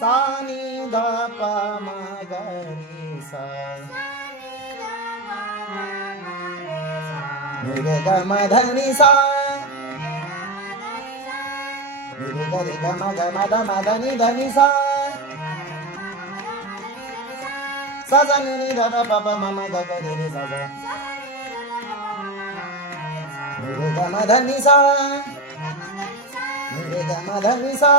సాని ధప మగని సా గమ ధని సా గరి గమ గమ దమ ధని ధని సా సజని ని ధర పప మమ గగని ని సజ గమ ధని సా గమ ధని సా